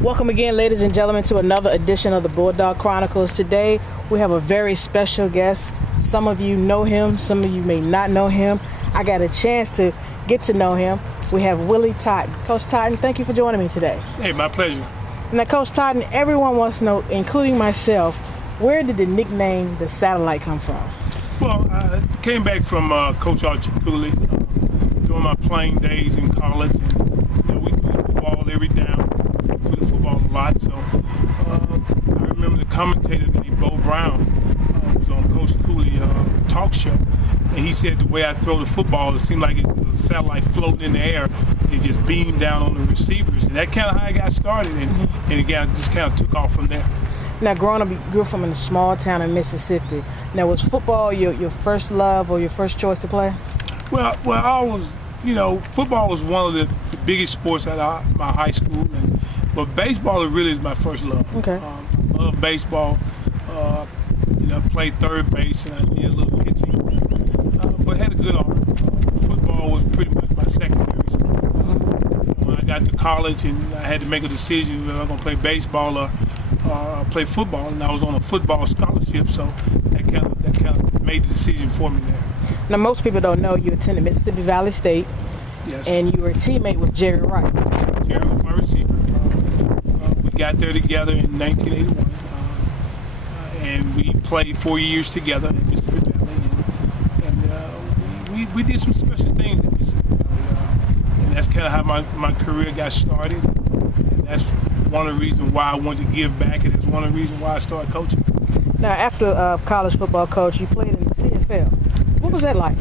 Welcome again, ladies and gentlemen, to another edition of the Bulldog Chronicles. Today, we have a very special guest. Some of you know him, some of you may not know him. I got a chance to get to know him. We have Willie Totten. Coach Totten, thank you for joining me today. Hey, my pleasure. Now, Coach Totten, everyone wants to know, including myself, where did the nickname The Satellite come from? Well, I came back from Coach Archie Cooley during my playing days in college. And, we played football every down. We played football a lot. So I remember the commentator named Bo Brown was on Coach Cooley talk show. And he said the way I throw the football, it seemed like it was a satellite floating in the air. It just beamed down on the receivers. And that kind of how I got started. And again, just kind of took off from there. Now, growing up, you grew up from a small town in Mississippi. Now, was football your first love or your first choice to play? Well, I was, football was one of the biggest sports at my high school. But baseball really is my first love. Okay. I love baseball. I played third base and I did a little pitching. But I had a good arm. Football was pretty much my secondary sport. When I got to college and I had to make a decision whether I was going to play baseball or play football, and I was on a football scholarship, so that kind of made the decision for me there. Now, most people don't know you attended Mississippi Valley State. Yes. And you were a teammate with Jerry Wright. Jerry was my receiver. We got there together in 1981, and we played 4 years together in Mississippi Valley, and we did some special things in Mississippi Valley, and that's kind of how my career got started, and that's one of the reasons why I wanted to give back, and it's one of the reasons why I started coaching. Now, after college football coach, you played in the CFL. What was that like?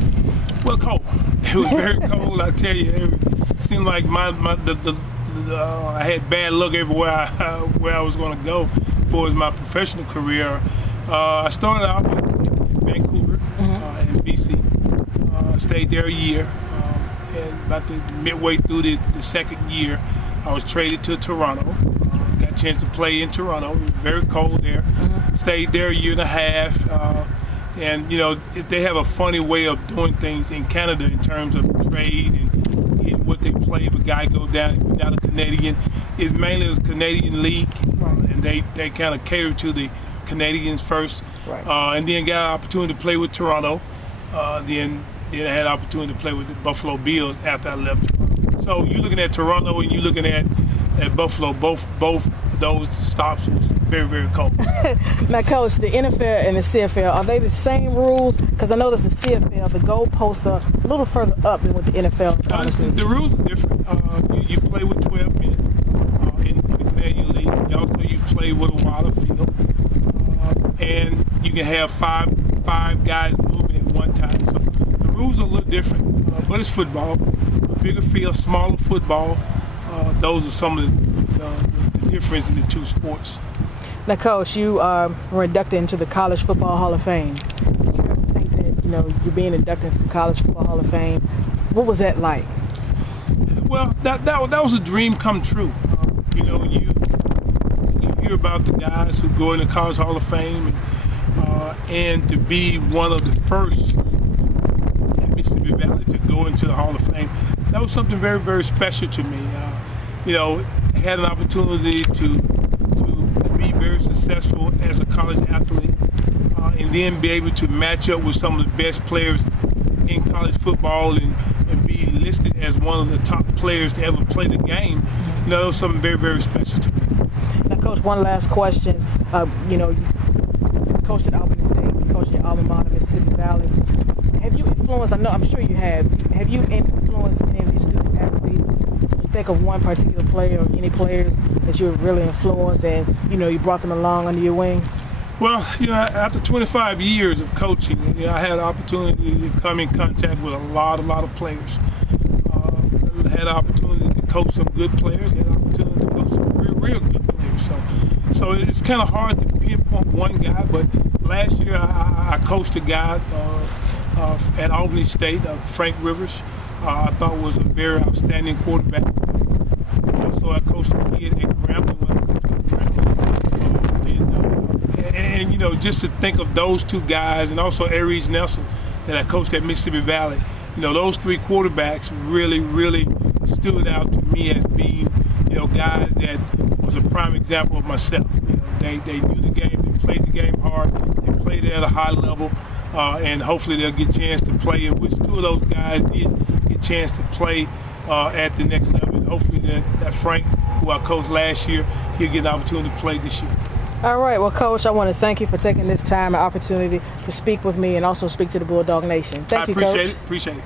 Well, cold. It was very cold. I tell you, it seemed like I had bad luck everywhere where I was going to go as far as my professional career. I started out in Vancouver, in BC. Stayed there a year, and about midway through the second year, I was traded to Toronto. Got a chance to play in Toronto. It was very cold there. Stayed there a year and a half. And, they have a funny way of doing things in Canada in terms of trade and what they play. If a guy goes down, not a Canadian, it's mainly a Canadian league. And they kind of cater to the Canadians first. Right. And then got an opportunity to play with Toronto. Then I had an opportunity to play with the Buffalo Bills after I left Toronto. So you're looking at Toronto and you're looking at Buffalo. Both those stops was very, very cold. Now, Coach, the NFL and the CFL, are they the same rules? Because I noticed the CFL, the goalposts are a little further up than with the NFL. The rules are different. You play with 12 minutes in the Canadian League. Also, you play with a wider field. And you can have five guys moving at one time. So the rules are a little different. But it's football. A bigger field, smaller football. Those are some of the difference in the two sports. Now, Coach, you were inducted into the College Football Hall of Fame. You ever think that, you're being inducted into the College Football Hall of Fame? What was that like? Well, that was a dream come true. You hear about the guys who go in the College Hall of Fame, and to be one of the first in Mississippi Valley to go into the Hall of Fame, that was something very, very special to me. Had an opportunity to be very successful as a college athlete, and then be able to match up with some of the best players in college football and be listed as one of the top players to ever play the game. That was something very, very special to me. Now, Coach, one last question. You coached at Albany State, you coached at alma mater, Mississippi Valley. Have you influenced, I'm sure you have you influenced any of these student athletes? You think of one particular player or any players that you really influenced and, you brought them along under your wing? Well, after 25 years of coaching, I had an opportunity to come in contact with a lot of players. I had an opportunity to coach some good players, had an opportunity to coach some real good players. So it's kind of hard to pinpoint one guy, but last year I coached a guy at Albany State, Frank Rivers. I thought was a very outstanding quarterback. Also, I coached a kid at Grambling when I coached at Grambling. And just to think of those two guys, and also Aries Nelson that I coached at Mississippi Valley, those three quarterbacks really, really stood out to me as being, guys that was a prime example of myself. You know, they knew the game, they played the game hard, they played at a high level, and hopefully they'll get a chance to play. And which two of those guys did get a chance to play at the next level. And hopefully that Frank, who I coached last year, he'll get an opportunity to play this year. All right. Well, Coach, I want to thank you for taking this time and opportunity to speak with me and also speak to the Bulldog Nation. Thank you, Coach. I appreciate it. Appreciate it.